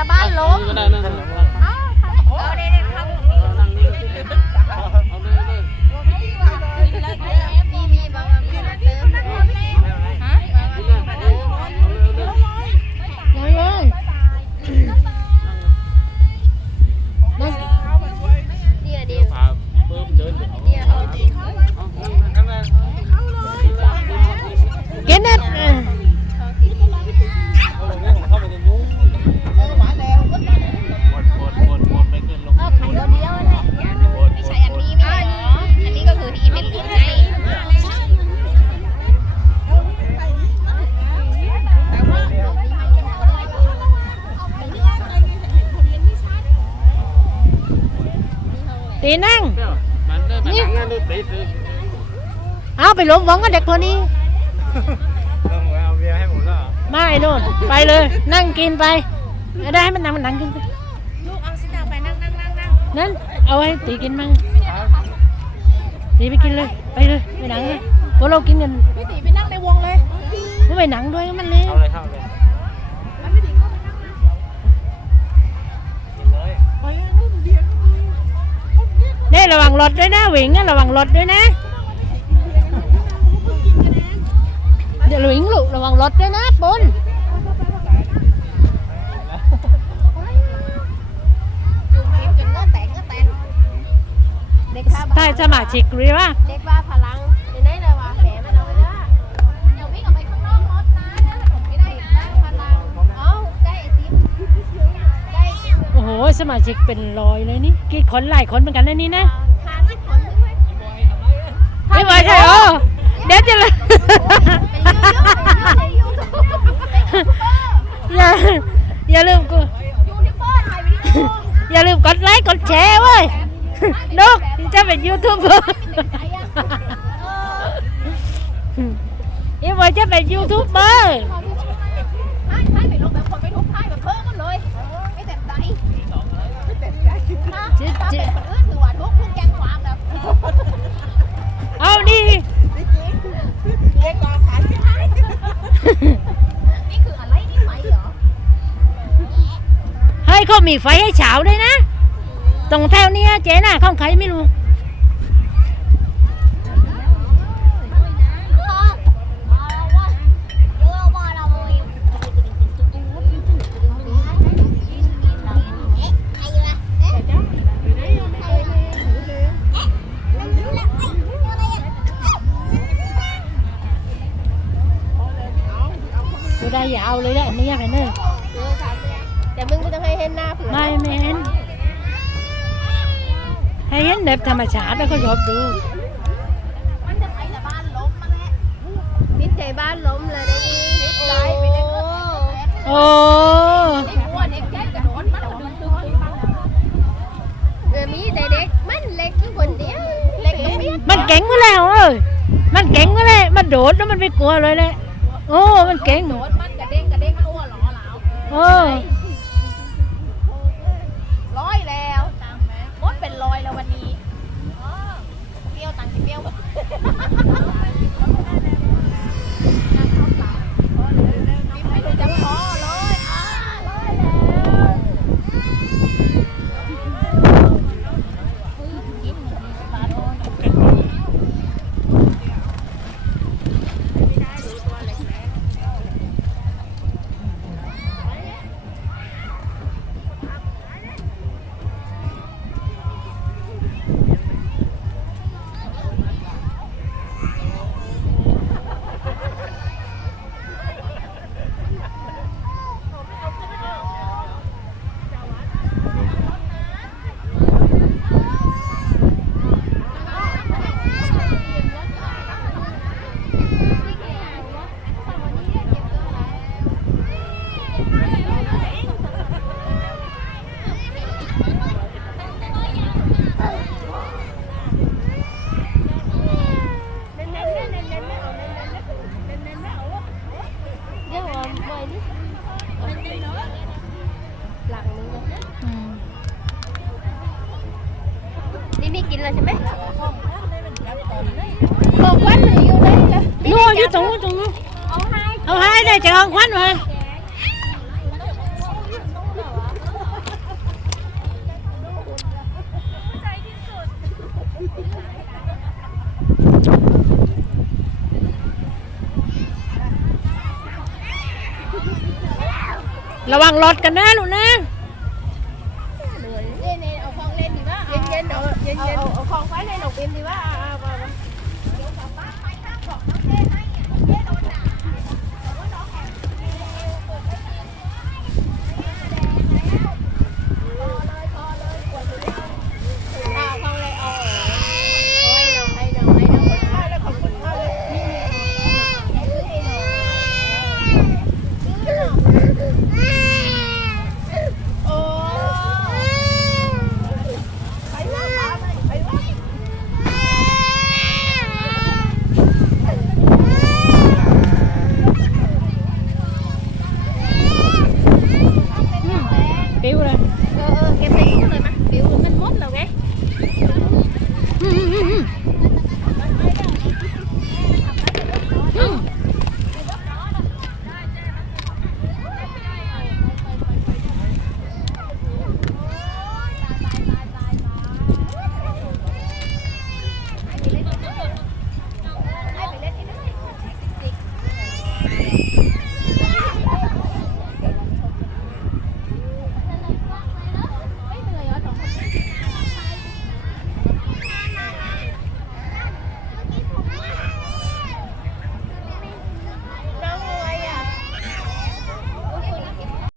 ะบ้านล้ม ก็ได้นะ ตีนั่งมันเดินมาหลังนั่นเลยไปซื้อเอาไปล้มวงกับเด็กคนนี้ต้องเอาเบียร์ให้ผมแล้วมาไอ้โน่นไปเลย นั่งกินไปเอาได้ให้มันนั่งมันนั่งกินไปลูกเอาสิดาไปนั่งนั่งนั่งนั่งนั่นเอาให้ตีกินมั่งตีไปกินเลยไปเลยไปหนังเลยพวกเรากินกันพี่ตีไปนั่งในวงเลยไม่ไปหนังด้วยมันเลยเอาเลยเข้าเลย ระวังรถด้วยนะหวิงอะระวังรถด้วยนะเดี๋ยวหวิงลูกระวังรถด้วยนะปุ้นจุ่มคลิปจนเงื้อแตกเงื้อแตกเด็กข้าถ้าสมาชิกหรือว่าเด็กบ้าพลังในไหนเลยว่ะแหมมันเอาไปเด้อเดี๋ยววิ่งออกไปข้างนอกรถนะถ้าผมไม่ได้บ้าพลังเอ้าได้ไอติมได้โอ้โหสมาชิกเป็นร้อยเลยนี่กี่คนหลายคนเหมือนกันนะนี่นะ ไม่ไหวใช่เหรอเดี๋ยวจะเลยไปยูทูบ เฮ้ยเขามีไฟให้เฉาด้วยนะ ตรงแถวเนี้ยเจ๊น่ะข้องใครไม่รู้กูได้ยาวเลยแหละอันนี่ไงเนอ แต่มึงก็ต้องให้เห็นหน้าเผื่อไม่ไม่เห็นให้เห็นแบบธรรมชาติแล้วก็ชอบดูมันจะไปแต่บ้านล้มมาแล้วมิดใจบ้านล้มเลยได้ดีมิดใจไปได้ก็โอ้ไม่กลัวเด็กแค่กระโดดมันดึงดึงเออมีแต่เด็กมันเล็กอยู่คนเดียวเล็กก็เมียมันเก่งมาแล้วเอ้ยมันเก่งมาเลยมันโดดแล้วมันไม่กลัวเลยแหละโอ้มันเก่งโดดมันกระเด้งกระเด้งมันอ้วนหล่อเหลาโอ้ร้ แล้ววันนี้เปรี้ยวตังค์เปรี้ยว trúng trúng ông hai đây chờ ông khoan rồi là bằng lọt cả nè luôn nè